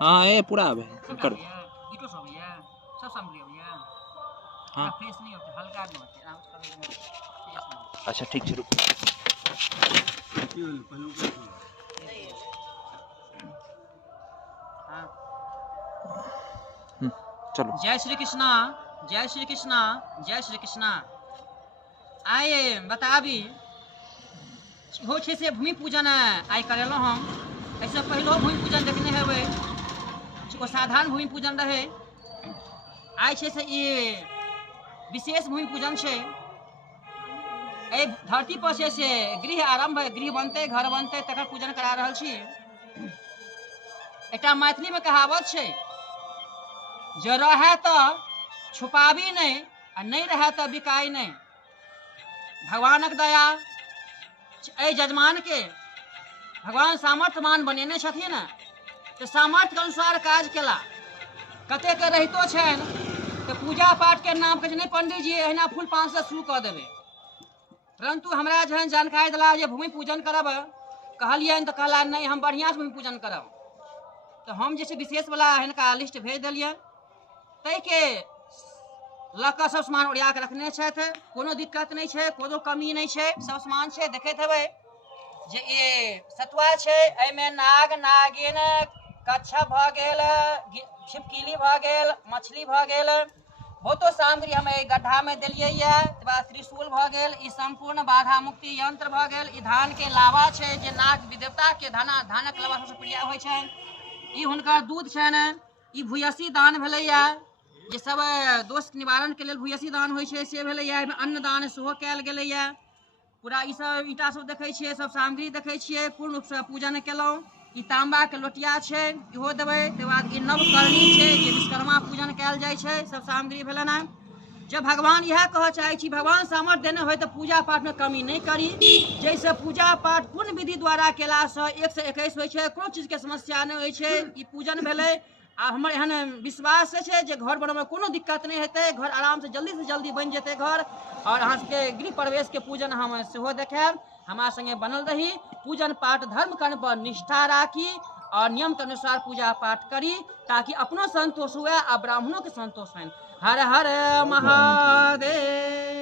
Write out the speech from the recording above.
हाँ ये पूरा है कर। ईटो सब भैया सब सामग्री भैया हाँ फ्रेश नहीं होते हल्का नहीं होते अच्छा ठीक है रुक। हाँ चलो जय श्री कृष्णा जय श्री कृष्णा जय श्री कृष्णा। आइए बताबी हो छे से भूमि पूजन आई करेलो हम ऐसे पहलो भूमि पूजन देखने हेबै वो साधारण भूमि पूजन रहे आई छे से ये विशेष भूमि पूजन छे। ए धरती पर से गृह आरंभ गृह बनते घर बनते तकर पूजन करा रहल छी। एकटा मैथिली में कहावत छे जो रहे तो छुपाबी नहीं आ नहीं रहे तो बिकाई नहीं। भगवानक दया ए जजमान के भगवान सामर्थ्यवान बनेने छथिन तो सामर्थ्य के अनुसार काज केला। कते के रहितो छन तो पूजा पाठ के नाम के नहीं पंडित जी अहिना फूल पान से शुरू कर देवे परंतु हमरा जहन जानकारी दिला जे भूमि पूजन करब कहलियन तो कहला नहीं हम बढ़िया से भूमि पूजन करब तो हम जैसे विशेष वाला हिनका लिस्ट भेज दिलियन तै के लक सब सामान ओरिया के रखने छथि कोनो दिक्कत नहीं है कोनो कमी नहीं है सब सामान है। देखैत हेबै जे ये सतुआ छै एमे नाग नागिन कच्छप भ गेल छिपकिली भ गेल मछली भ गेल बहुतो सामग्री हम एहि गड्ढा में देलियै ये बाद त्रिशूल भ गेल ई संपूर्ण बाधा मुक्ति यंत्र भ गेल ई धान के लावा छै जे नाग देवता के धानक लावा सबसे प्रिय होइ छै ई हुनकर दूध छनि ई भूयसी दान भेलैया जे सब दोष निवारण के लेल भूयसी दान होइ छै से भेलैया अन्न दान सेहो कयल गेलैया। पूरा ई सब ईटा सब देखै छियै सब सामग्री देखै छियै पूर्ण रूप से पूजन केलहुँ। ई तांबा के लोटिया छै इहो देबै तकर बाद ई नवकर्णी छै जे विश्वकर्मा पूजन कयल जाइ छै सब सामग्री भेलनि हैं। जब भगवान यह कहऽ चाहै छी भगवान सामर्थ्य देने होइ तो पूजा पाठ में कमी नहीं करी जैसे पूजा पाठ पूर्ण विधि द्वारा केला से 1 से 21 होइ छै कोनो चीज के समस्या नहीं होइ छै। ई पूजन भेलै आ हमर एहन विश्वास छै जे घर बनबे में कोनो दिक्कत नहीं हेतै घर आराम से जल्दी बन जेतै घर और अहाँ सबके गृह प्रवेश के पूजन हम सेहो देखायब। हमारा संगे बनल रही पूजन पाठ धर्म कर्म पर निष्ठा राखी और नियम के अनुसार पूजा पाठ करी ताकि अपनो संतोष हुए और ब्राह्मणों के संतोष हो। हर हर महादेव।